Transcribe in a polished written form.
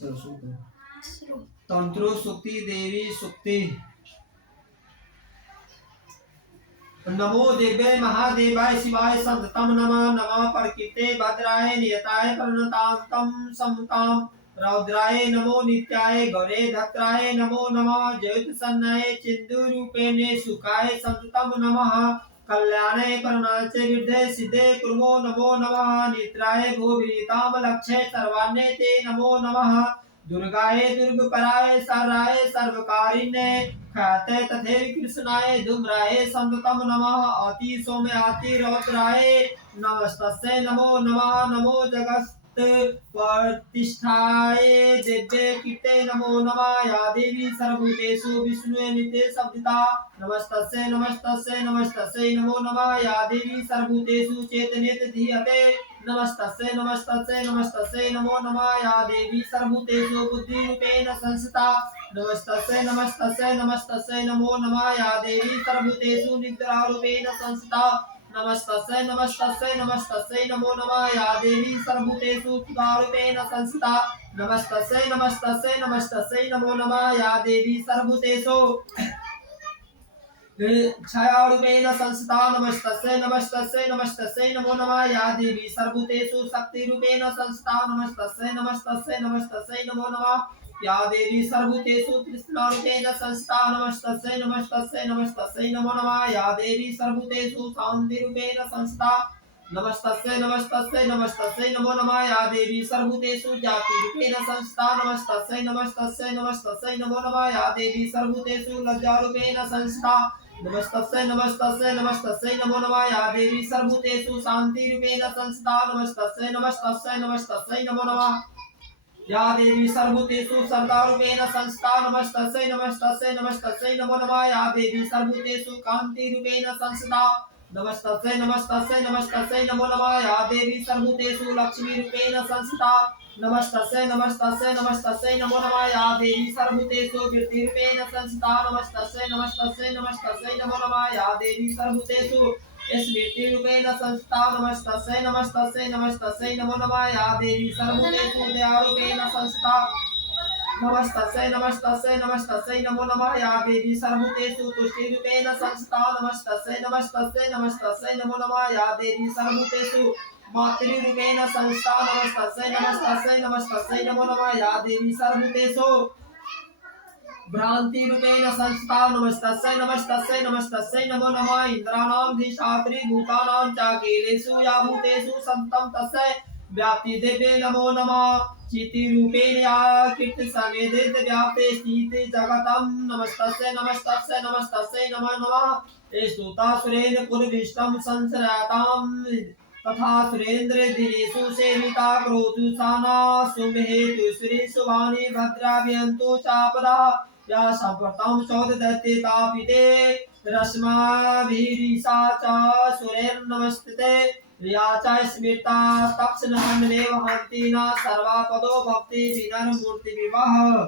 चलो शुरू करो। तंत्रो सुक्ति देवी सुक्ति। नमो देव्यै महादेवाय शिवाय संततम नमः। नमः प्रकृते भद्राय नियताय प्रणतान्तं समतां रौद्राय नमो नित्याय गौरे धत्राय नमो नमः। ज्योतिषन्नाय चिन्दूरूपेणे सुखाय संततम नमः। कल्याणे करणाचे विद्धे सिद्धे कुर्मो नमो नमः। निद्राय भूविताम लक्ष्ये सर्वान्ने ते नमो नमः। दुर्गाय दुर्गपराय सर्वाय सर्वकारिण्ये ख्याते तथैव कृष्णाय धूम्राय संततम नमः। अति सौम्य अति रौद्राय नमस्तस्यै नमो नमः। नमो जगत् प्रतिष्ठाय दिव्ये कीर्ते नमो नमः। या देवी सर्वभूतेषु विष्णुमिते शब्दिता नमस्तस्यै नमस्तस्यै नमस्तस्यै नमो नमः। या देवी सर्वभूतेषु चैतन्येन धीयते नमस्तस्यै नमस्तस्यै नमस्तस्यै नमो नमः। या देवी सर्वभूतेषु बुद्धिरूपेण संस्थिता नमस्तस्यै नमस्तस्यै नमस्तस्यै नमो नमः। या देवी सर्वभूतेषु निद्रारूपेण संस्थिता नमस्तस्यै नमस्तस्यै नमस्तस्यै नमो नमः। या देवी सर्वभूतेषु चिदारूपेण संस्थिता नमस्तस्यै नमस्तस्यै नमस्तस्यै नमो नमः। या देवी सर्वभूतेषु छायारूपेण संस्थिता नमस्तस्यै नमस्तस्यै नमस्तस्यै नमो नमः। या देवी सर्वभूतेषु शक्तिरूपेण संस्थिता नमस्तस्यै नमस्तस्यै नमस्तस्यै नमो नमः। या देवी सर्वभूतेषु कृष्णारूपेण संस्थिता नमस्तस्यै नमस्तस्यै नमस्तस्यै नमो नमः। या देवी सर्वभूतेषु शान्तिरूपेण संस्थिता नमस्तस्यै नमस्तस्यै नमस्तस्यै नमो नमः। या देवी सर्वभूतेषु ज्योतिरूपेण संस्थिता नमस्तस्यै नमस्तस्यै नमस्तस्यै नमो नमः। या देवी सर्वभूतेषु लज्जारूपेण संस्थिता नमस्तस्यै नमस्तस्यै नमस्तस्यै नमो नमः। या देवी सर्वभूतेषु शान्तिरूपेण संस्थिता नमस्तस्यै नमस्तस्यै नमस्तस्यै नमो नमः। या देवी सर्वभूतेषु शारदारूपेण संस्थिता नमस्तस्यै नमस्तस्यै नमस्तस्यै नमो नमः। या देवी सर्वभूतेषु कान्तिरूपेण संस्थिता नमस्तस्यै नमस्तस्यै नमस्तस्यै नमो नमः। या देवी सर्वभूतेषु लक्ष्मीरूपेण संस्थिता नमस्तस्यै नमस्तस्यै नमस्तस्यै नमो नमः। या देवी सर्वभूतेषु कीर्तिरूपेण संस्थिता नमस्तस्यै नमस्तस्यै नमस्तस्यै नमो नमः। या देवी सर्वभूतेषु स्मृतिरूपेण संस्थिता नमस्तस्यै नमस्तस्यै नमस्तस्यै नमो नमः। या देवी सर्वभूतेषु दयारूपेण संस्थिता नमस्तस्यै नमस्तस्यै नमस्तस्यै नमो नमः। या देवी सर्वभूतेषु तुष्टिरूपेण संस्थिता नमस्तस्यै नमस्तस्यै नमस्तस्यै नमो नमः। या देवी सर्वभूतेषु मातृरूपेण संस्थिता नमस्तस्यै नमस्तस्यै नमस्तस्यै नमो नमः। या देवी सर्वभूतेषु भ्रांतिरूपेण संस्थिता नमस्तस्यै नमस्तस्यै नमस्तस्यै नमो नमः। इंद्राणां धिष्ठात्री भूतानां चाखिलेषु या भूतेषु संतं तस्यै व्याप्तिदेवे नमो नमः। चितिरूपेण या कीर्तिसमेधित व्याप्ते स्थिते जगतं नमस्तस्यै नमस्तस्यै नमस्तस्यै नमो नमः। स्तुतासुरेण पुरविष्टं संसरतां तथा सुरेन्द्र दिनेषु सेविता करोतु साना शुभहेतु सुरेषु वाणी भद्राभ्यन्तु चापदा या सम्प्रतं चौददैत्ये तापिते रश्माभिरीशा च सुरेर्नमस्ते या च स्मृता तत्क्षणमेव हन्ति न सर्वापदो भक्ति विनर्मूर्तिविवः।